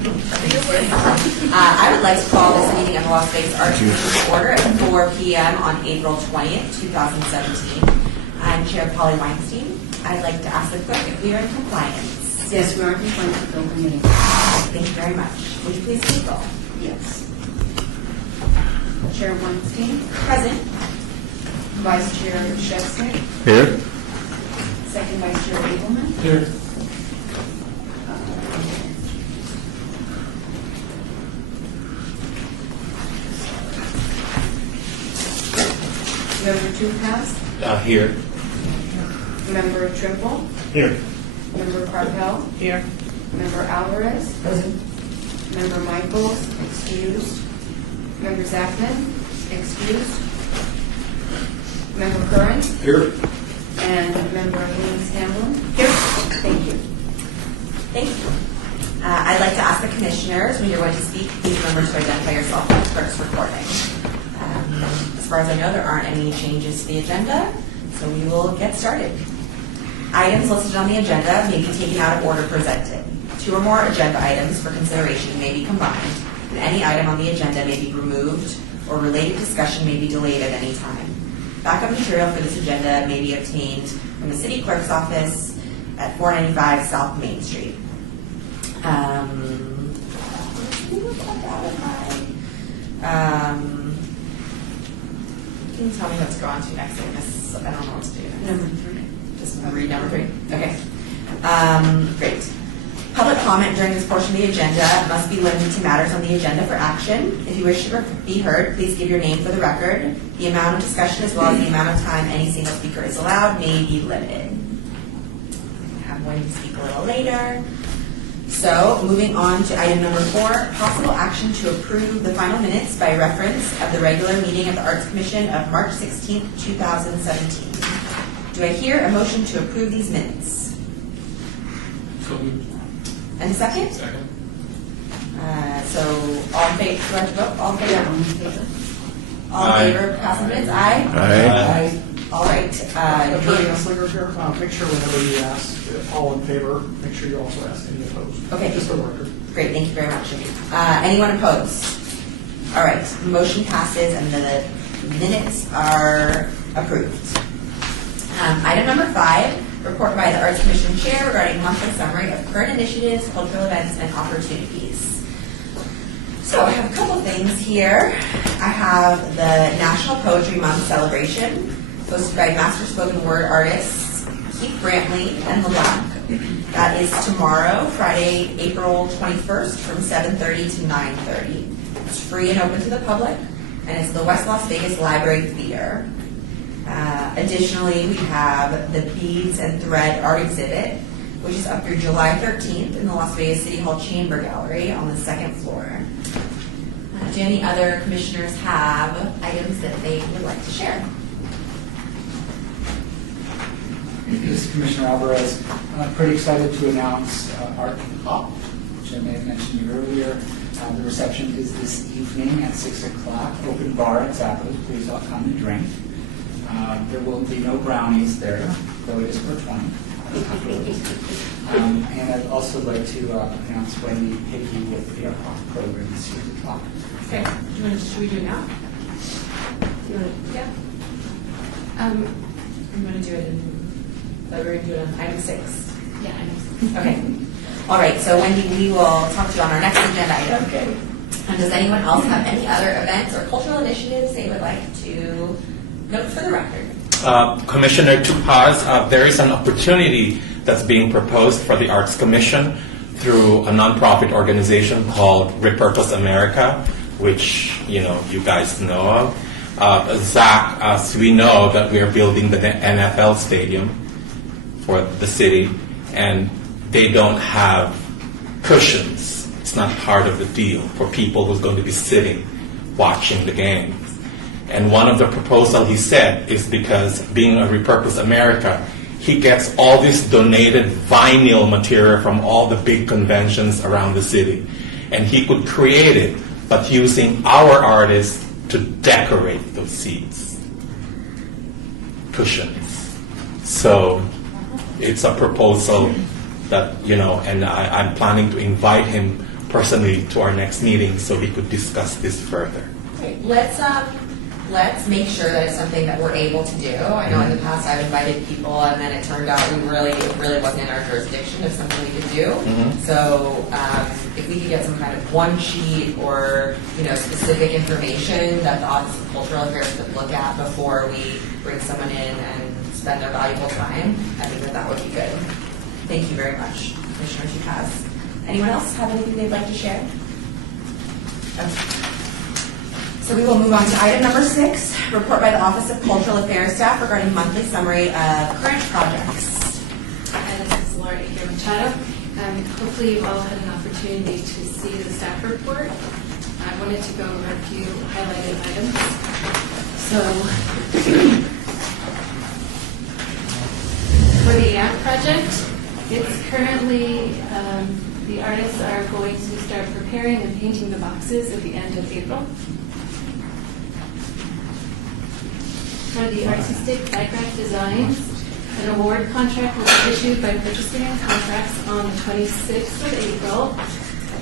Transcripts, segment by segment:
I would like to call this meeting of the Las Vegas Arts Commission to order at 4 p.m. on April 20th, 2017. I'm Chair Polly Weinstein. I'd like to ask the clerk if we are in compliance. Yes, we are in compliance with open meeting. Thank you very much. Would you please take roll? Yes. Chair Weinstein, Present. Vice Chair Shevsik, Here. Second Vice Chair Abelman. Here. Member Tukas, Here. Member Trimble, Here. Member Carpel, Here. Member Alvarez, Member Michaels, excused. Member Zachman, excused. Member Curran, Here. and Member Haynes Hamlin. Here. Thank you. Thank you. I'd like to ask the commissioners, when you're going to speak, please remember to identify yourself when the clerk's recording. As far as I know, there aren't any changes to the agenda, so we will get started. Items listed on the agenda may be taken out of order presented. 2 or more agenda items for consideration may be combined, and any item on the agenda may be removed, or related discussion may be delayed at any time. Backup material for this agenda may be obtained from the City Clerk's office at 495 South Main Street. Can you tell me what to go on to next? I don't know what to do. Number 3. Just read number 3. Okay. Great. Public comment during this portion of the agenda must be limited to matters on the agenda for action. If you wish to be heard, please give your name for the record. The amount of discussion as well as the amount of time any single speaker is allowed may be limited. I have one to speak a little later. So, moving on to item number 4, possible action to approve the final minutes by reference of the regular meeting of the Arts Commission of March 16th, 2017. Do I hear a motion to approve these minutes? So moved. And a second? Second. So, all in favor, do I have to vote? All in favor? All in favor? All in favor of passing minutes? Aye? Aye. All right. Attorney Anslinger here, make sure whenever you ask all in favor, make sure you also ask any opposed. Okay. Just for the record. Great, thank you very much. Anyone opposed? All right, motion passes and the minutes are approved. Item number 5, report by the Arts Commission Chair regarding monthly summary of current initiatives, cultural events, and opportunities. So I have a couple things here. I have the National Poetry Month celebration, hosted by Master Spoken Word artists Keith Brantley and LeBlanc. That is tomorrow, Friday, April 21st, from 7:30 to 9:30. It's free and open to the public, and it's the West Las Vegas Library Theater. Additionally, we have the Beads and Thread art exhibit, which is up through July 13th in the Las Vegas City Hall Chamber Gallery on the 2nd floor. Do any other commissioners have items that they would like to share? This is Commissioner Alvarez. I'm pretty excited to announce Art Pop, which I may have mentioned you earlier. The reception is this evening at 6 o'clock. Open bar at Zappos. Please all come and drink. There will be no brownies there, though it is for 20. And I'd also like to announce Wendy Hickey with the Art Pop program this year to talk. Okay. Should we do it now? You want to, yeah? I'm going to do it in, we're going to do it on item 6. Yeah, I know. Okay. All right, so Wendy, we will talk to you on our next agenda item. Okay. And does anyone else have any other events or cultural initiatives they would like to note for the record? Commissioner Tupaz, there is an opportunity that's being proposed for the Arts Commission through a nonprofit organization called Repurpose America, which you guys know of. Zach, as we know that we are building the NFL stadium for the city, and they don't have cushions. It's not part of the deal for people who's going to be sitting watching the games. And one of the proposal he said is because being a Repurpose America, he gets all this donated vinyl material from all the big conventions around the city. And he could create it, but using our artists to decorate those seats, cushions. So it's a proposal that, and I'm planning to invite him personally to our next meeting so we could discuss this further. Great. Let's make sure that it's something that we're able to do. I know in the past I've invited people and then it turned out it really wasn't in our jurisdiction of something we could do. So if we could get some kind of one sheet or specific information that the Office of Cultural Affairs could look at before we bring someone in and spend their valuable time, I think that would be good. Thank you very much, Commissioner Chukaz. Anyone else have anything they'd like to share? Okay. So we will move on to item number 6, report by the Office of Cultural Affairs staff regarding monthly summary of current projects. This is Laura here, Machado. Hopefully you've all had an opportunity to see the staff report. I wanted to go over a few highlighted items. So for the AMP project, it's currently, the artists are going to start preparing and painting the boxes at the end of April. For the artistic bike rack designs, an award contract was issued by Purchasing and Contracts on the 26th of April.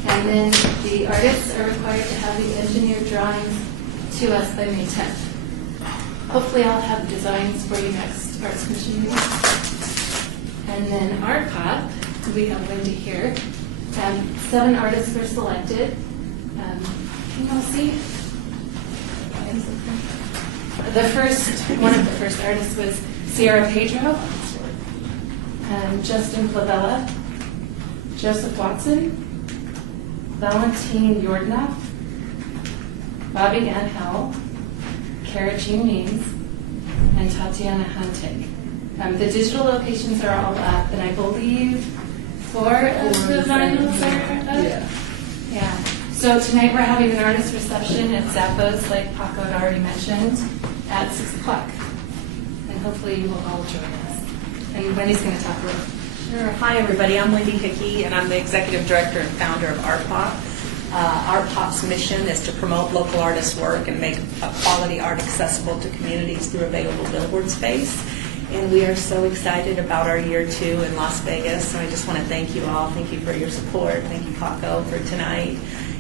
And then the artists are required to have the engineered drawings to us by May 10th. Hopefully I'll have designs for you next Arts Commission meeting. And then Art Pop, we have Wendy here. 7 artists were selected. Can you all see? One of the first artists was Sierra Pedro, Justin Flavella, Joseph Watson, Valentine Yordanoff, Bobby Ann Howell, Kara Jean Means, and Tatiana Hunting. The digital locations are all up, and I believe 4 of the vinyls are up. Yeah. So tonight we're having an artist reception at Zappos, like Paco had already mentioned, at 6 o'clock. And hopefully you will all join us. And Wendy's going to talk a little. Sure. Hi, everybody. I'm Wendy Hickey, and I'm the Executive Director and founder of Art Pop. Art Pop's mission is to promote local artists' work and make quality art accessible to communities through available billboard space. And we are so excited about our year 2 in Las Vegas. So I just want to thank you all. Thank you for your support. Thank you, Paco, for tonight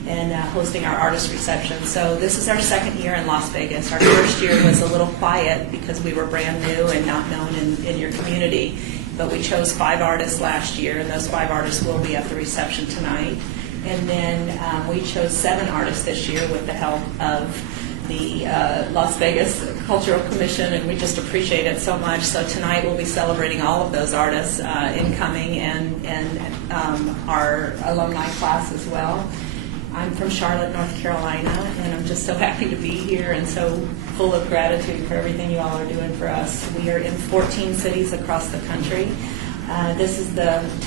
and hosting our artist reception. So this is our 2nd year in Las Vegas. Our first year was a little quiet because we were brand new and not known in your community. But we chose 5 artists last year, and those 5 artists will be at the reception tonight. And then we chose 7 artists this year with the help of the Las Vegas Cultural Commission, and we just appreciate it so much. So tonight we'll be celebrating all of those artists incoming and our alumni class as well. I'm from Charlotte, North Carolina, and I'm just so happy to be here and so full of gratitude for everything you all are doing for us. We are in 14 cities across the country. This is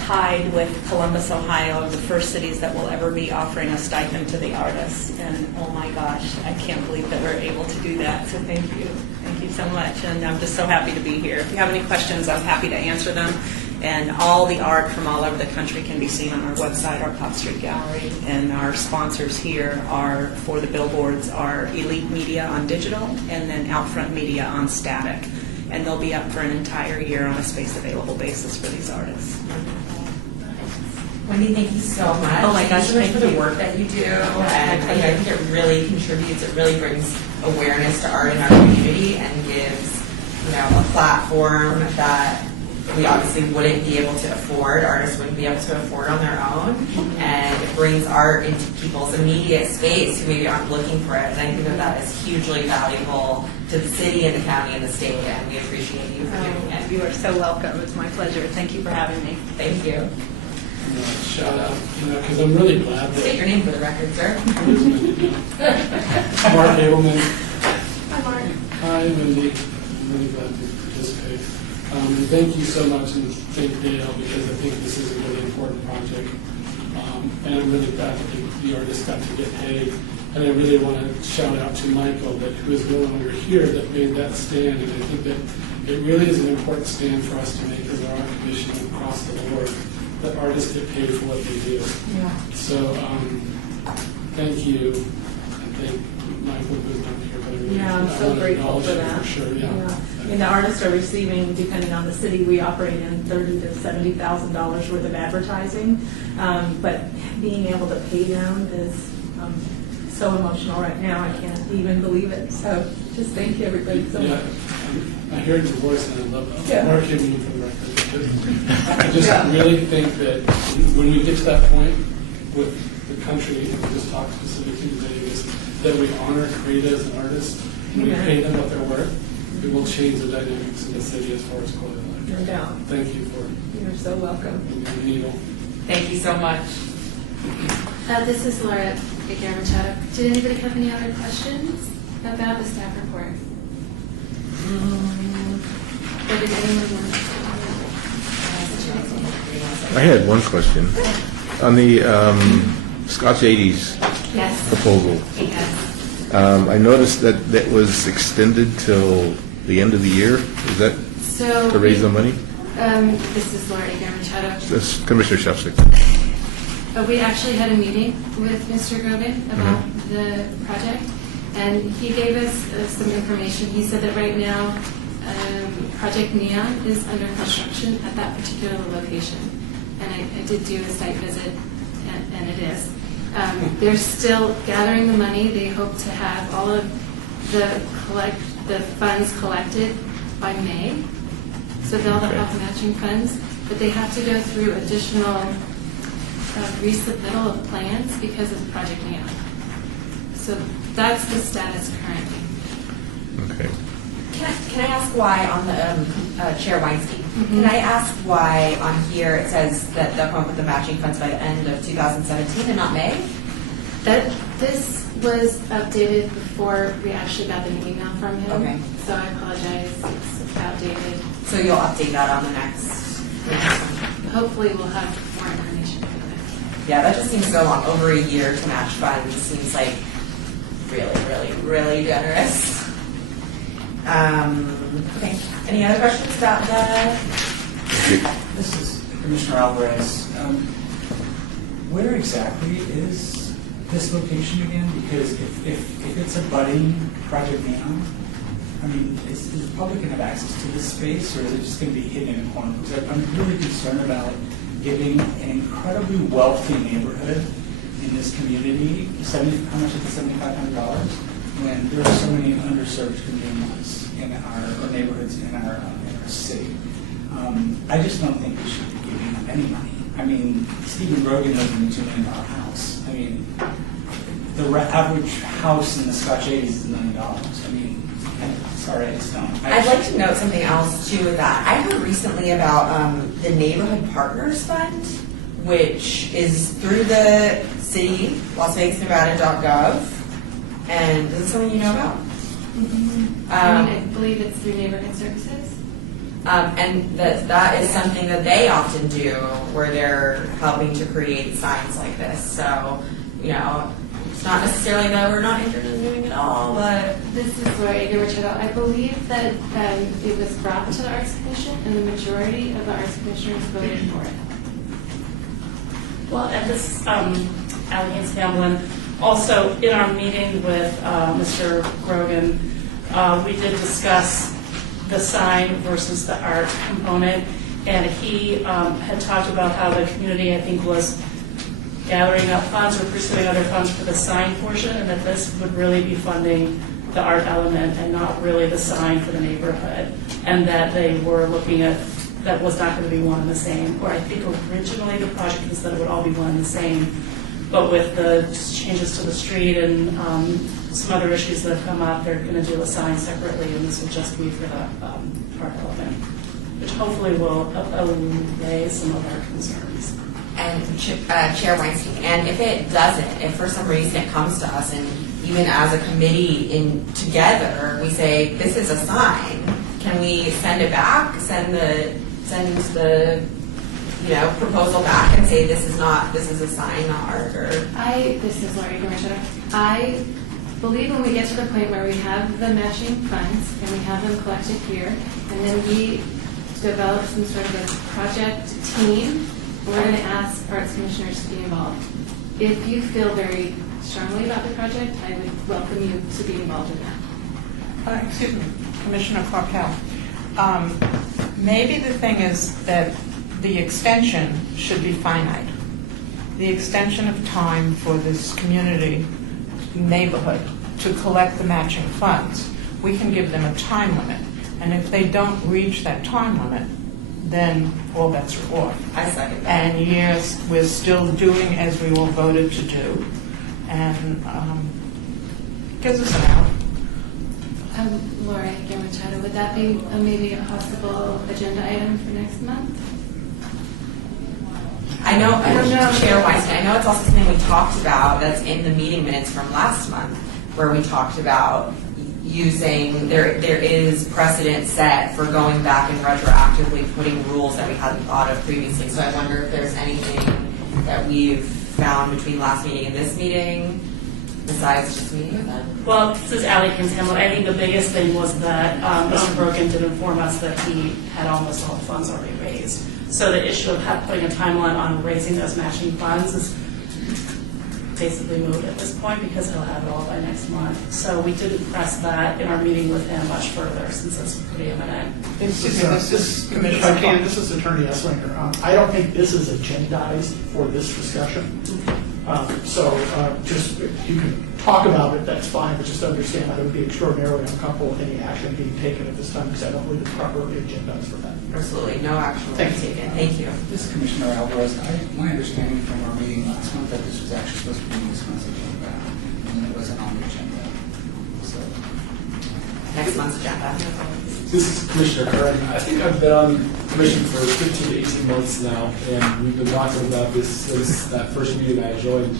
tied with Columbus, Ohio, of the first cities that will ever be offering a stipend to the artists. And oh my gosh, I can't believe that we're able to do that. So thank you. Thank you so much. And I'm just so happy to be here. If you have any questions, I'm happy to answer them. And all the art from all over the country can be seen on our website, our Pop Street Gallery. And our sponsors here are, for the billboards, are Elite Media on digital and then Outfront Media on static. And they'll be up for an entire year on a space available basis for these artists. Wendy, thank you so much. Oh my gosh, Thank you so much thank for the you. work that you do. And I think it really contributes, it really brings awareness to art in our community and gives, a platform that we obviously wouldn't be able to afford, artists wouldn't be able to afford on their own, and it brings art into people's immediate space who maybe aren't looking for it. And I think that is hugely valuable to the city and the county and the state, and we appreciate you for doing it. You are so welcome. It's my pleasure. Thank you for having me. Thank you. Shout out, because I'm really glad State that your name for the record, sir. Mark Abelman. Hi, Mark. Hi, Wendy. I'm really glad to participate. And thank you so much, and thank Dale, because I think this is a really important project. And I'm really glad that the artists got to get paid. And I really want to shout out to Michael, who is no longer here, that made that stand. And I think that it really is an important stand for us to make as our art commission across the board, that artists get paid for what they do. Yeah. So thank you, and thank mindful of his not here, but I really, Yeah, I'm I so want to grateful acknowledge for it that. for sure, yeah. I mean, the artists are receiving, depending on the city, we operate in $30,000 to $70,000 worth of advertising. But being able to pay them is so emotional right now. I can't even believe it. So just thank you, everybody, so Yeah, much. I hear your voice and I love that. Yeah. Mark giving you for the record. Because I just really think that when we get to that point with the country, and we just talk specifically to Vegas, that we honor creatives and artists, and we Amen. pay them what they're worth, it will change the dynamics in the city as far as quality of life. No doubt. Thank you for You're so welcome. moving the needle. Thank you so much. This is Laura Machado. Did anybody have any other questions about the staff report? Or did anyone want to? I had one question. On the Scotch 80s Yes. proposal, Yes. I noticed that that was extended till the end of the year. Is that So. to raise the money? This is Laura Machado. That's Commissioner Shevchik. We actually had a meeting with Mr. Grogan about the project, and he gave us some information. He said that right now, Project Neon is under construction at that particular location. And I did do a site visit, and it is. They're still gathering the money. They hope to have all of the funds collected by May. So they'll have matching funds, but they have to go through additional resubmittal of plans because of Project Neon. So that's the status currently. Okay. Can I ask why on the Chair Weinstein? Can I ask why on here it says that they'll come up with the matching funds by the end of 2017 and not May? This was updated before we actually got the email from him. Okay. So I apologize, it's outdated. So you'll update that on the next one? Hopefully we'll have more information for that. Yeah, that just seems so long. Over a year to match funds seems like really generous. Okay. Any other questions about the? This is Commissioner Alvarez. Where exactly is this location again? Because if it's a budding Project Neon, I mean, is the public going to have access to this space, or is it just going to be hidden in a corner? Because I'm really concerned about giving an incredibly wealthy neighborhood in this community, how much is it, $7,500? When there are so many underserved communities in our or neighborhoods in our city. I just don't think we should be giving them any money. I mean, Stephen Grogan lives in a $2 million house. I mean, the average house in the Scotch 80s is $1 million. I mean, sorry, I just don't. I'd like to note something else too with that. I heard recently about the Neighborhood Partners Fund, which is through the city, LasVegasNevada.gov. And is this something you know about? I believe it's through Neighborhood Services. And that is something that they often do, where they're helping to create signs like this. So, you know, it's not necessarily that we're not interested in doing it all, but This is Laura Machado. I believe that it was brought to the Arts Commission, and the majority of the Arts Commissioners voted for it. Well, at this, Ally Haynes Hamlin, also in our meeting with Mr. Grogan, we did discuss the sign versus the art component, and he had talked about how the community, I think, was gathering up funds or pursuing other funds for the sign portion, and that this would really be funding the art element and not really the sign for the neighborhood, and that they were looking at that was not going to be one and the same, or I think originally the project was that it would all be one and the same, but with the changes to the street and some other issues that have come up, they're going to do a sign separately, and this will just be for the art element, which hopefully will allay some of our concerns. and Chair Weinstein, and if it doesn't, if for some reason it comes to us, and even as a committee together, we say this is a sign, can we send it back? Send the proposal back and say this is a sign, not art, or This is Laurie Machado. I believe when we get to the point where we have the matching funds and we have them collected here, and then we develop some sort of a project team, we're going to ask arts commissioners to be involved. if you feel very strongly about the project, I would welcome you to be involved in that. Excuse me, Commissioner Clark. Maybe the thing is that the extension should be finite. The extension of time for this community neighborhood to collect the matching funds. We can give them a time limit, and if they don't reach that time limit, then all bets are off. I second that. And yes, we're still doing as we all voted to do, and gives us an out. Laura Machado, would that be maybe a possible agenda item for next month? I don't know, Chair Weinstein, I know it's also something we talked about that's in the meeting minutes from last month, where we talked about using, there is precedent set for going back and retroactively putting rules that we hadn't thought of previously. So I wonder if there's anything that we've found between last meeting and this meeting, besides just meeting with them. Well, this is Ally Kinshamble. I think the biggest thing was that Mr. Brogan did inform us that he had almost all the funds already raised. So the issue of putting a timeline on raising those matching funds is basically moot at this point because he'll have it all by next month. So we didn't press that in our meeting with him much further since it's pretty imminent. If I can, this is Attorney Esslinger. I don't think this is agendized for this discussion. Just, you can talk about it, that's fine, but just understand I would be extraordinarily uncomfortable with any action being taken at this time because I don't believe it's properly agendized for that. Absolutely, no action will be taken. Thank you. This is Commissioner Alvarez. My understanding from our meeting last month that this was actually supposed to be this month's agenda, and then it wasn't on the agenda. So, Next month's agenda. This is Commissioner Curran. I think I've been on commission for 15 to 18 months now, and we've been talking about this since that first meeting I joined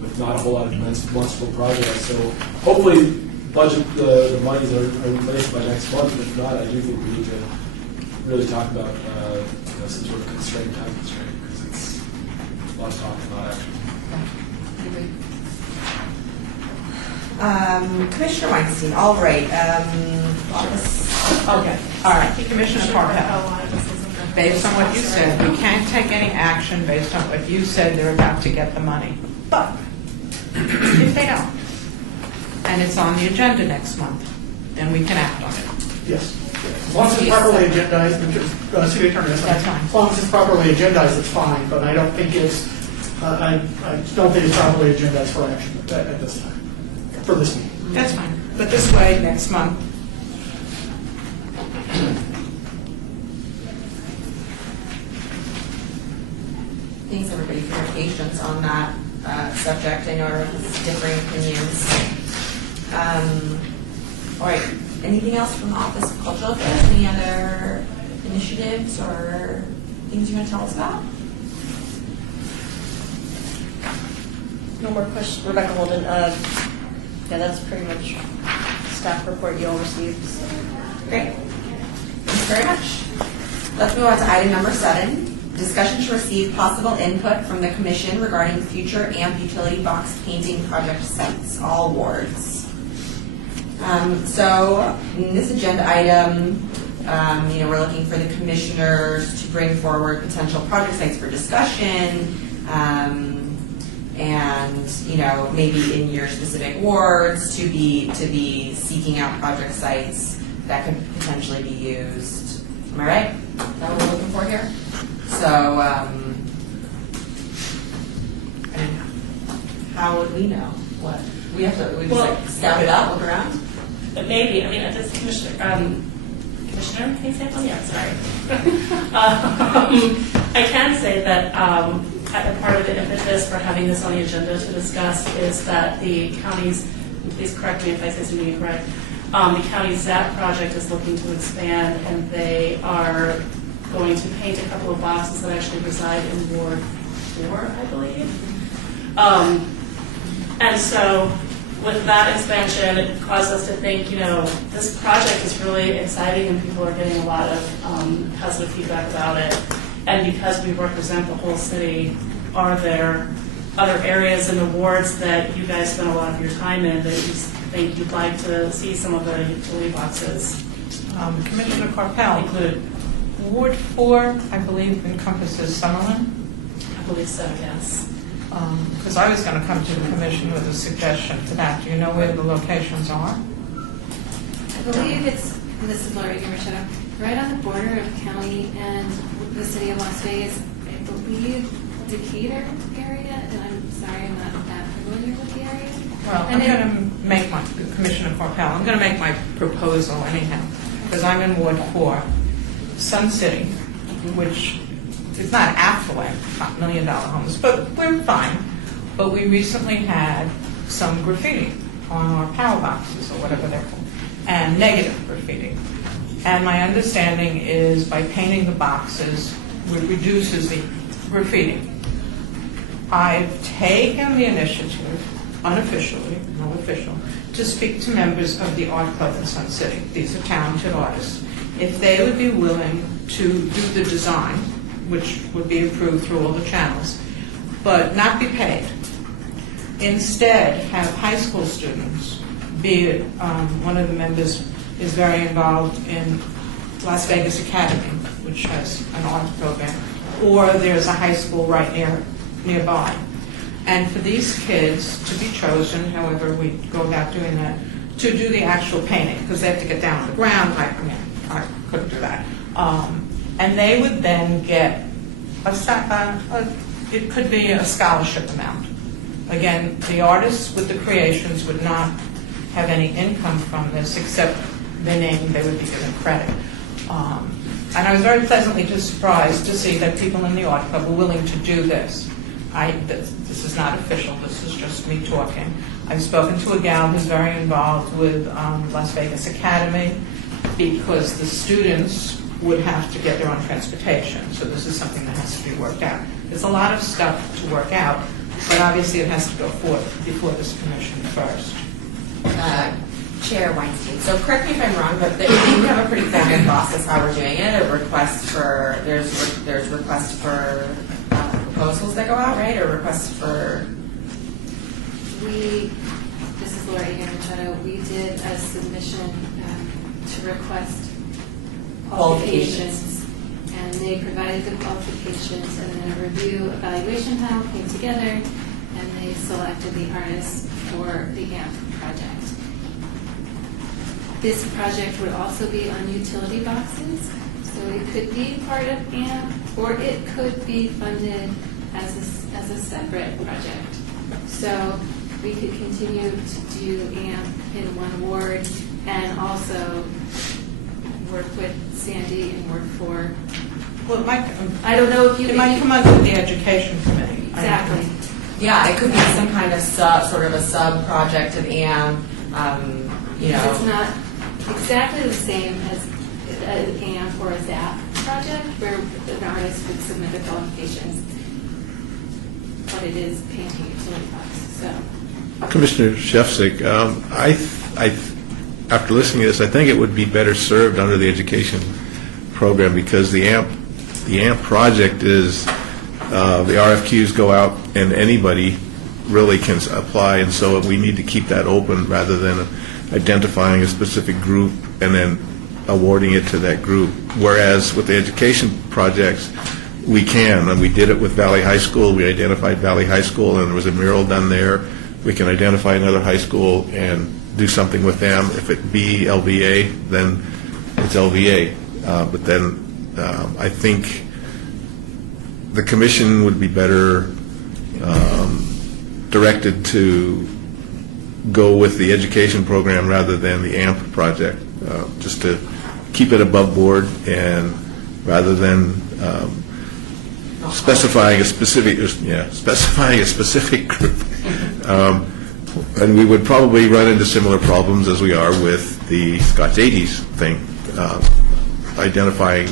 with not a whole lot of demonstrable progress. So hopefully budget the monies are in place by next month. If not, I do think we need to really talk about some sort of constraint, time constraint, because it's a lot of talk, not action. Commissioner Weinstein, all right. Okay, all right. Commissioner Clark. Based on what you said, we can't take any action based on what you said they're about to get the money. But if they don't, and it's on the agenda next month, then we can act on it. Yes. As long as it's properly agendized, City Attorney, That's fine. as long as it's properly agendized, it's fine, but I don't think it's, I don't think it's properly agendized for action at this time, for this meeting. That's fine. But this way, next month, Thanks everybody for your patience on that subject. I know everyone's differing opinions. All right, anything else from the Office of Cultural Affairs? Any other initiatives or things you want to tell us about? No more questions. Rebecca Holden. Yeah, that's pretty much staff report you all received. Great. Thanks very much. Let's move on to item number 7. Discussion to receive possible input from the Commission regarding future AMP utility box painting project sites, all wards. So in this agenda item, we're looking for the commissioners to bring forward potential project sites for discussion, and maybe in your specific wards to be seeking out project sites that could potentially be used. Am I right? Is that what we're looking for here? So, how would we know what we have to? We just scout it out, look around. Maybe. I mean, this Commissioner, can you say one? Yeah, sorry. I can say that part of the impetus for having this on the agenda to discuss is that the county's, please correct me if I say something incorrect, the county's ZAP project is looking to expand, and they are going to paint a couple of boxes that actually reside in Ward 4, I believe. And so with that expansion, it caused us to think, this project is really exciting and people are getting a lot of positive feedback about it. And because we represent the whole city, are there other areas in the wards that you guys spend a lot of your time in that you think you'd like to see some of the utility boxes Commissioner Carpel, included? Ward 4, I believe, encompasses Summerlin. I believe so, yes. Because I was going to come to the commission with a suggestion to that. Do you know where the locations are? I believe it's, this is Laura Machado, right on the border of county and the city of Las Vegas. I believe Decatur area, and I'm sorry, I'm not that familiar with the area. Well, I'm going to make my, Commissioner Corpel, I'm going to make my proposal anyhow, because I'm in Ward 4, Sun City, which is not affluent, not $1 million homes, but we're fine. But we recently had some graffiti on our power boxes, or whatever they're called, and negative graffiti. And my understanding is by painting the boxes, it reduces the graffiti. I've taken the initiative, unofficially, not official, to speak to members of the art club in Sun City. These are talented artists. If they would be willing to do the design, which would be approved through all the channels, but not be paid. Instead, have high school students, be it one of the members is very involved in Las Vegas Academy, which has an art program, or there's a high school right nearby. And for these kids to be chosen, however we go about doing that, to do the actual painting, because they have to get down on the ground. I couldn't do that. And they would then get it could be a scholarship amount. Again, the artists with the creations would not have any income from this except their name, they would be given credit. And I was very pleasantly surprised to see that people in the art club were willing to do this. This is not official, this is just me talking. I've spoken to a gal who's very involved with Las Vegas Academy because the students would have to get their own transportation. So this is something that has to be worked out. There's a lot of stuff to work out, but obviously it has to go forth before this commission first. Chair Weinstein. So correct me if I'm wrong, but we have a pretty standard process how we're doing it. A request for there's requests for proposals that go out, right? Or requests for. This is Laura Machado. We did a submission to request qualifications, and they provided the qualifications, and then a review evaluation panel came together, and they selected the artists for the AMP project. This project would also be on utility boxes, so it could be part of AMP, or it could be funded as a separate project. So we could continue to do AMP in one ward, and also work with Sandy and work for. Well, I don't know if you. It might come under the education committee. Exactly. Yeah, it could be some kind of sort of a sub project of AMP. It's not exactly the same as an AMP or a ZAP project where an artist would submit the qualifications, but it is painting utility box. So. Commissioner Shefzik, after listening to this, I think it would be better served under the education program because the AMP project is the RFQs go out and anybody really can apply, and so we need to keep that open rather than identifying a specific group and then awarding it to that group. Whereas with the education projects, we can, and we did it with Valley High School. We identified Valley High School, and there was a mural done there. We can identify another high school and do something with them. If it be LVA, then it's LVA. But then I think the commission would be better directed to go with the education program rather than the AMP project, just to keep it above board and rather than specifying a specific group. And we would probably run into similar problems as we are with the Scotch 80s thing, identifying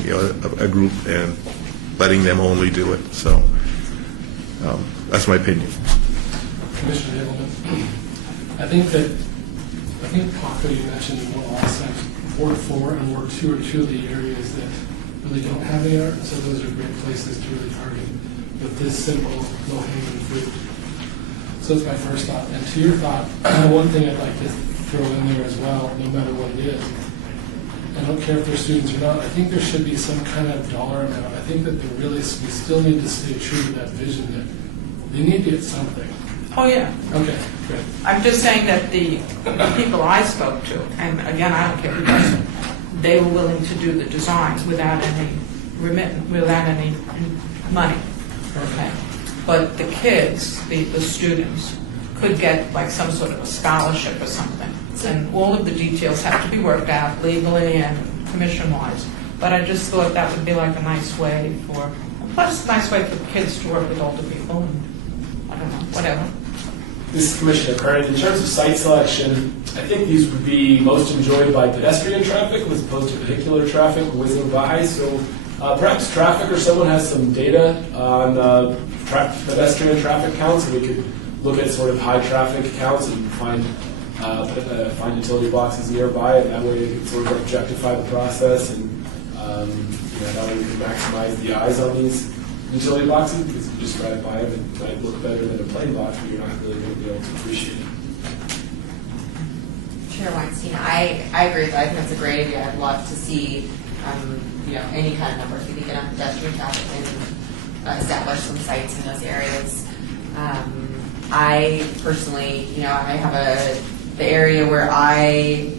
a group and letting them only do it. So that's my opinion. Commissioner Edelman, I think Paco, you mentioned in one last time, Ward 4 and Ward 2 are two of the areas that really don't have any art, so those are great places to really target with this simple, low-hanging fruit. So that's my first thought. And to your thought, one thing I'd like to throw in there as well, no matter what it is, I don't care if they're students or not, I think there should be some kind of dollar amount. I think that we still need to stay true to that vision that They need to get something. Oh, yeah. Okay, good. I'm just saying that the people I spoke to, and again, I don't care who does it, they were willing to do the design without any without any money. Okay. But the kids, the students, could get like some sort of a scholarship or something. And all of the details have to be worked out legally and commission-wise. But I just thought that would be like a nice way for, plus a nice way for kids to work with older people and, I don't know, whatever. This is Commissioner Curran. In terms of site selection, I think these would be most enjoyed by pedestrian traffic as opposed to vehicular traffic whizzing by. So perhaps traffic or someone has some data on pedestrian traffic counts, and we could look at sort of high traffic counts and find utility boxes nearby, and that way it could sort of objectify the process, and that way we can maximize the eyes on these utility boxes, because if you just drive by them, it might look better than a plain box, but you're not really going to be able to appreciate it. Chair Weinstein, I agree with that. I think that's a great idea. I'd love to see, any kind of numbers we could get on pedestrian traffic and establish some sites in those areas. I personally, I have the area where I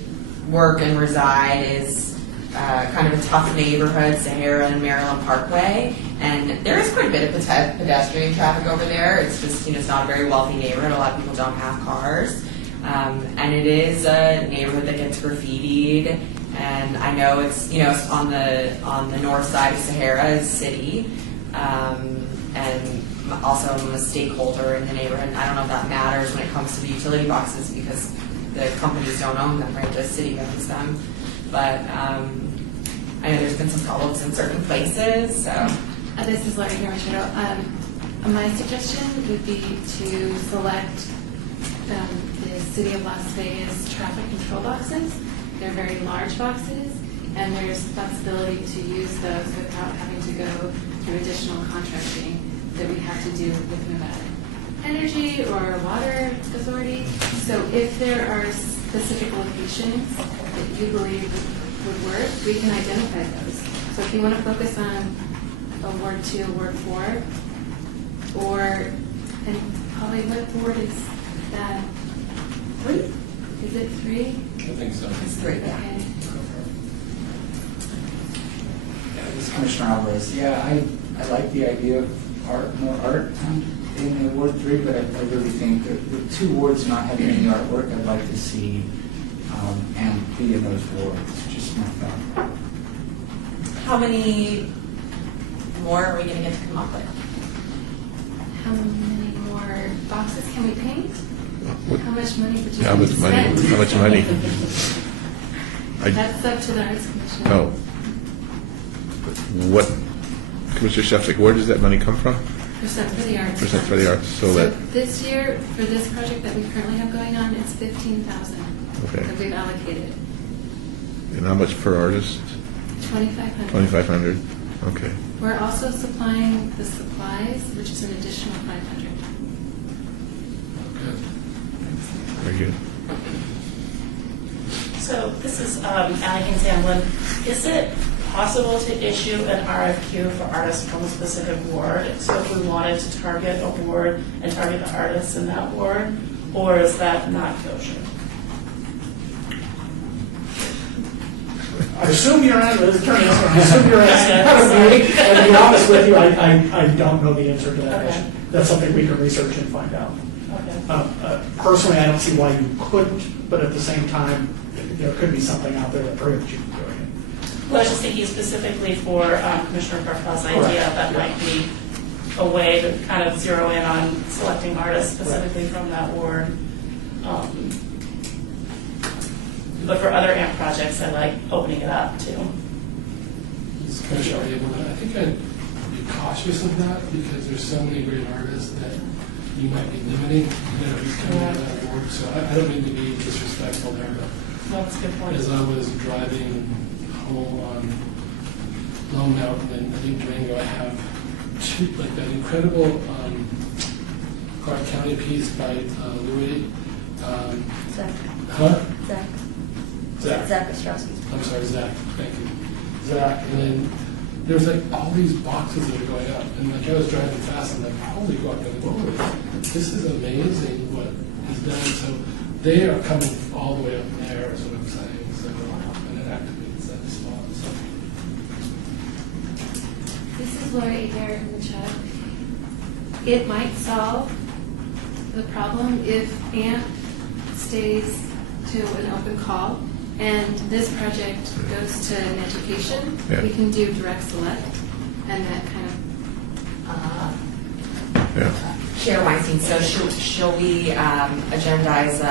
work and reside is kind of a tough neighborhood, Sahara and Maryland Parkway, and there is quite a bit of pedestrian traffic over there. It's just, it's not a very wealthy neighborhood. A lot of people don't have cars, and it is a neighborhood that gets graffitied. And I know it's, on the north side of Sahara is city, and also I'm a stakeholder in the neighborhood. I don't know if that matters when it comes to the utility boxes because the companies don't own them, right? The city owns them. But I know there's been some problems in certain places, so. This is Larry Garachero. My suggestion would be to select the City of Las Vegas traffic control boxes. They're very large boxes, and there's flexibility to use those without having to go through additional contracting that we have to do with Nevada Energy or Water Authority. So if there are specific locations that you believe would work, we can identify those. So if you want to focus on a Ward 2, Ward 4, and Holly, what ward is that? 3? Is it 3? I think so. It's 3, yeah. Okay. This is Commissioner Alvarez. Yeah, I like the idea of more art in Ward 3, but I really think that with 2 wards not having any artwork, I'd like to see and be in those wards. Just my thought. How many more are we going to get to come up with? How many more boxes can we paint? How much money would you How like much to money? spend? How much money? That's up to the Arts Commission. Oh. What, Commissioner Sheffick, where does that money come from? Percent for the arts. Percent for the arts, so that, this year, for this project that we currently have going on, it's $15,000 okay. that we've allocated. And how much per artist? $2,500. 2,500, okay. We're also supplying the supplies, which is an additional $500. Very good. So this is Allie Haynes-Hamlin. Is it possible to issue an RFQ for artists from a specific ward? So if we wanted to target a ward and target the artists in that ward, or is that not kosher? I assume you're asking, I assume you're asking me, and to be honest with you, I don't know the answer to that Okay. question. That's something we can research and find out. Okay. Personally, I don't see why you couldn't, but at the same time, there could be something out there that prohibits you from doing it. Well, I was just thinking specifically for Commissioner Karpel's idea Correct. that might be a way to kind of zero in on selecting artists specifically from that ward. But for other AMP projects, I like opening it up too. This Commissioner Abel, I think I'd be cautious of that because there's so many great artists that you might be limiting, who's coming out of that board. So I don't mean to be disrespectful there, but No, that's a good point. as I was driving home on Lone Mountain and I think Durango, I have like that incredible Clark County piece by Louis. Zach. Huh? Zach. Zach. Zach Ostrowski. I'm sorry, Zach. Thank you. Zach, and then there's like all these boxes that are going up, and like I was driving fast, I'm like, holy guacamole, this is amazing what is done. So they are coming all the way up there, is what I'm saying. So, and it activates that spot. So. This is Laura Ager in the chat. It might solve the problem if AMP stays to an open call and this project goes to an education. Yeah. We can do direct select and that kind of Yeah. Chair Weinstein, so shall we agendize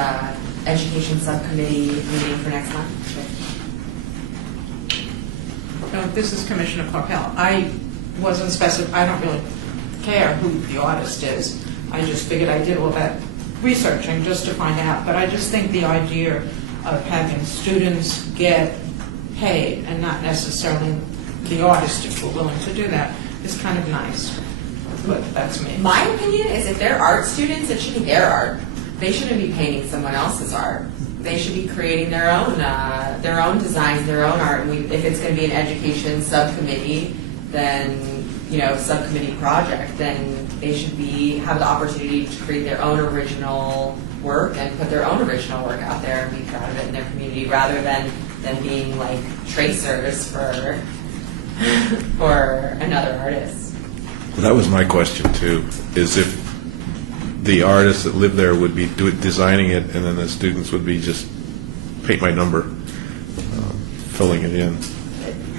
education subcommittee meeting for next month? No, this is Commissioner Coppell. I wasn't I don't really care who the artist is. I just figured I did all that researching just to find out. But I just think the idea of having students get paid and not necessarily the artist, if we're willing to do that, is kind of nice. But that's me. My opinion is if they're art students, it should be their art. They shouldn't be painting someone else's art. They should be creating their own designs, their own art. And if it's going to be an education subcommittee, then subcommittee project, then they should have the opportunity to create their own original work and put their own original work out there and be proud of it in their community, rather than being like tracers for another artist. Well, that was my question too, is if the artists that live there would be designing it, and then the students would be just paint my number, filling it in.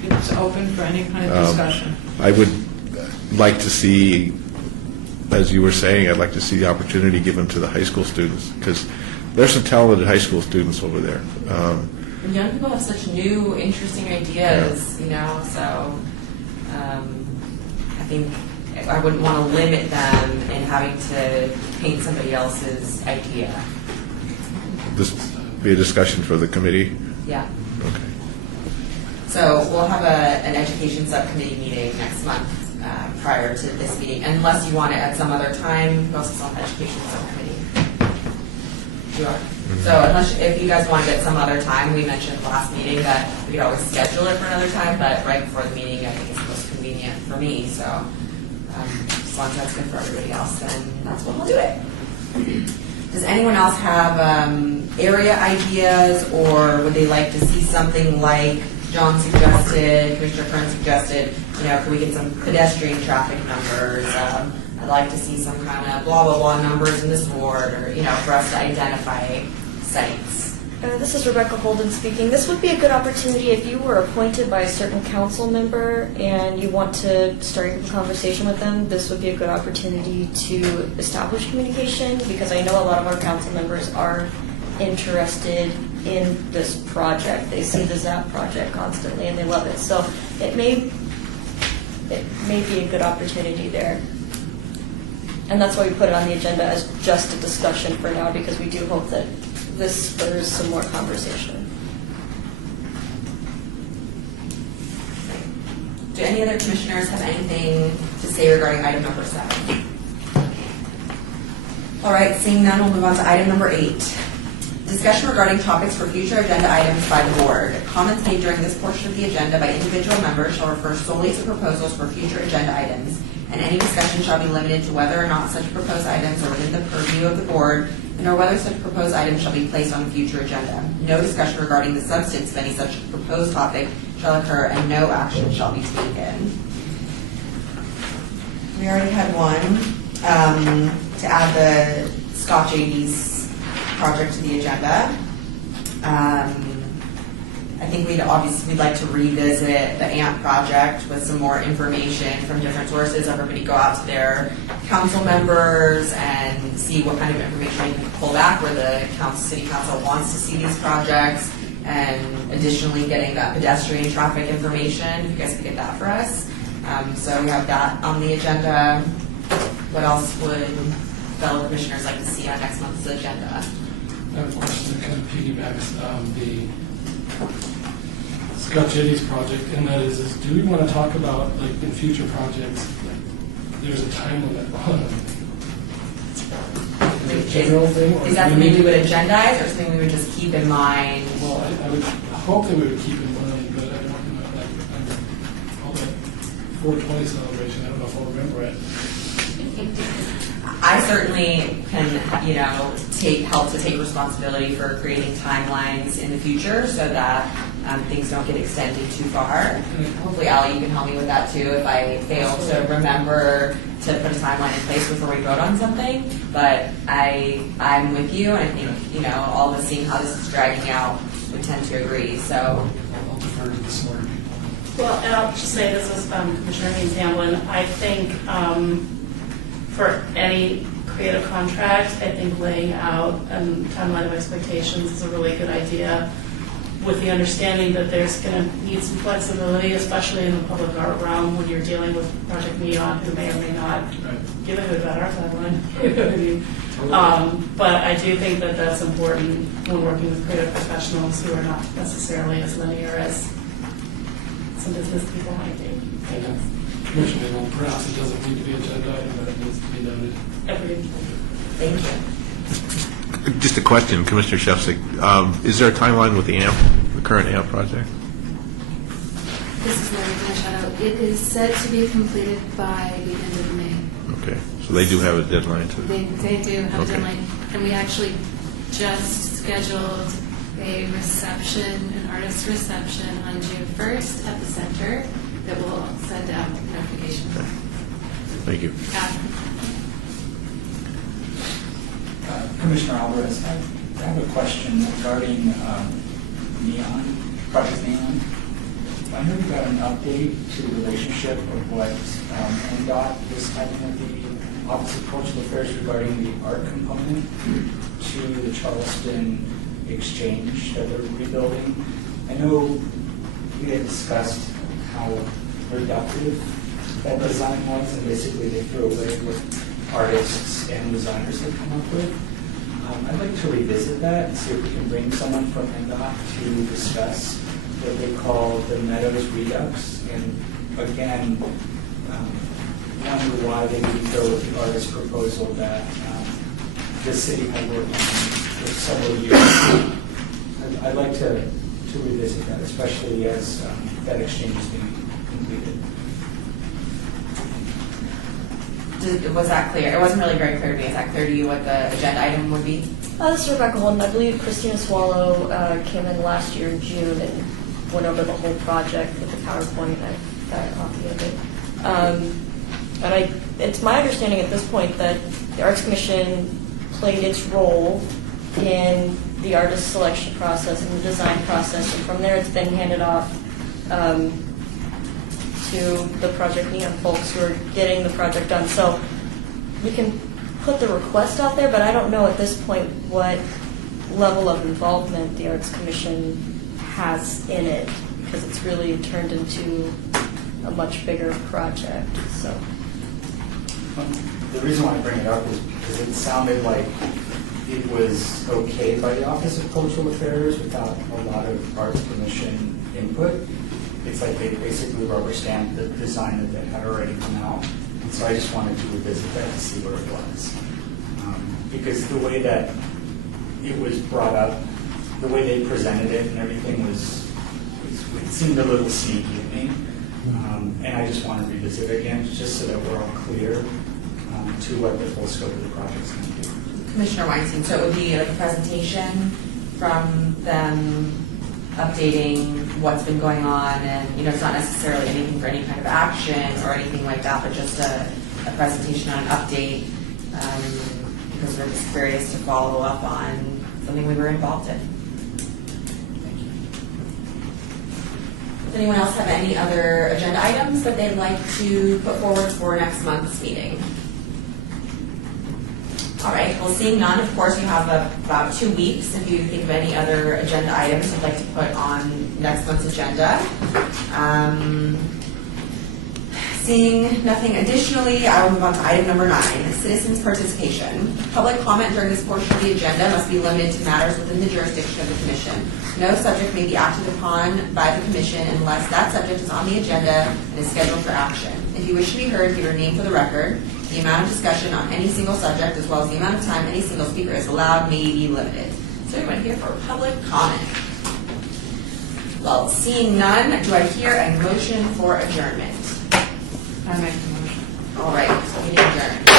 It's open for any kind of discussion. I would like to see, as you were saying, I'd like to see the opportunity given to the high school students, because there's some talented high school students over there. And young people have such new, interesting ideas, so I think I wouldn't want to limit them in having to paint somebody else's idea. This be a discussion for the committee? Yeah. Okay. So we'll have an education subcommittee meeting next month prior to this meeting, unless you want it at some other time. We'll also have an education subcommittee. Sure. So if you guys want it at some other time, we mentioned last meeting that we could always schedule it for another time, but right before the meeting, I think it's most convenient for me. So as long as that's good for everybody else, then that's when we'll do it. Does anyone else have area ideas, or would they like to see something like John suggested, Commissioner Kern suggested, can we get some pedestrian traffic numbers? I'd like to see some kind of blah, blah, blah numbers in this ward, or, for us to identify sites. This is Rebecca Holden speaking. This would be a good opportunity if you were appointed by a certain council member and you want to start a conversation with them. This would be a good opportunity to establish communication, because I know a lot of our council members are interested in this project. They see the ZAP project constantly and they love it. So it may be a good opportunity there. And that's why we put it on the agenda as just a discussion for now, because we do hope that this spurs some more conversation. Do any other commissioners have anything to say regarding item number 7? All right, seeing none, we'll move on to item number 8. Discussion regarding topics for future agenda items by the board. Comments made during this portion of the agenda by individual members shall refer solely to proposals for future agenda items, and any discussion shall be limited to whether or not such proposed items are within the purview of the board, and or whether such proposed items shall be placed on a future agenda. No discussion regarding the substance of any such proposed topic shall occur, and no action shall be taken. We already had one to add the Scott JD's project to the agenda. I think we'd like to revisit the AMP project with some more information from different sources. Everybody go out to their council members and see what kind of information we can pull back where the city council wants to see these projects, and additionally getting that pedestrian traffic information, if you guys could get that for us. So we have that on the agenda. What else would fellow commissioners like to see on next month's agenda? I have a question that kind of piggybacks the Scott Jetty's project, and that is do we want to talk about, like, in future projects, like, there's a time limit on a general thing? Or Is that something we would agendize, or something we would just keep in mind? Well, I would hope that we would keep in mind, but I don't know. 420 celebration. I don't know if I'll remember it. I certainly can, help to take responsibility for creating timelines in the future so that things don't get extended too far. Hopefully, Ali, you can help me with that too if I fail to remember to put a timeline in place before we vote on something. But I'm with you, and I think, all of us seeing how this is dragging out would tend to agree. So I'll defer to the smart people. Well, and I'll just say, this is Commissioner Haynes Hamlin. I think for any creative contract, I think laying out a timeline of expectations is a really good idea, with the understanding that there's going to need some flexibility, especially in the public art realm when you're dealing with Project Neon, who may or may not give a hoot about our timeline. You know what I mean? But I do think that that's important when working with creative professionals who are not necessarily as linear as some business people might be. Commissioner, well, perhaps it doesn't need to be agenda item, but it needs to be noted. Agreed. thank you. Just a question, Commissioner Shefsik. Is there a timeline with the current AMP project? This is Mary Machado. It is said to be completed by the end of May. Okay, so they do have a deadline to. They do have Okay. a deadline, and we actually just scheduled a reception, an artist reception on June 1st at the center that will send out notifications. Thank you. Commissioner Alvarez, I have a question regarding Neon, Project Neon. I know you got an update to the relationship of what NDOT was having with the Office of Cultural Affairs regarding the art component to the Charleston Exchange that they're rebuilding. I know we had discussed how reductive that design was, and basically they threw away what artists and designers had come up with. I'd like to revisit that and see if we can bring someone from NDOT to discuss what they call the Meadows Redux. And again, wonder why they didn't go with the artist proposal that the city had worked on for several years. I'd like to revisit that, especially as that exchange is being completed. Was that clear? It wasn't really very clear to me. Is that clear to you what the agenda item would be? This is Rebecca Holden. I believe Christina Swallow came in last year in June and went over the whole project with the PowerPoint. I got a copy of it. And it's my understanding at this point that the Arts Commission played its role in the artist selection process and the design process, and from there it's been handed off to the Project Neon folks who are getting the project done. So we can put the request out there, but I don't know at this point what level of involvement the Arts Commission has in it, because it's really turned into a much bigger project. So The reason why I bring it up is because it sounded like it was okay by the Office of Cultural Affairs without a lot of Arts Commission input. It's like they basically rubber stamped the design that had already come out. And so I just wanted to revisit that to see where it was. Because the way that it was brought up, the way they presented it and everything it seemed a little sneaky to me. And I just want to revisit it again, just so that we're all clear to what the full scope of the project is going to be. Commissioner Weinstein, so it would be like a presentation from them updating what's been going on, and it's not necessarily anything for any kind of action or anything like that, but just a presentation on an update, because we're just curious to follow up on something we were involved in. Does anyone else have any other agenda items that they'd like to put forward for next month's meeting? All right, well, seeing none, of course, you have about 2 weeks if you think of any other agenda items you'd like to put on next month's agenda. Seeing nothing additionally, I will move on to item number 9, citizens' participation. Public comment during this portion of the agenda must be limited to matters within the jurisdiction of the Commission. No subject may be acted upon by the Commission unless that subject is on the agenda and is scheduled for action. If you wish to be heard, give your name for the record. The amount of discussion on any single subject, as well as the amount of time any single speaker is allowed, may be limited. So everyone here for public comment. Well, seeing none, do I hear a motion for adjournment? I make the motion. All right, meeting adjourned.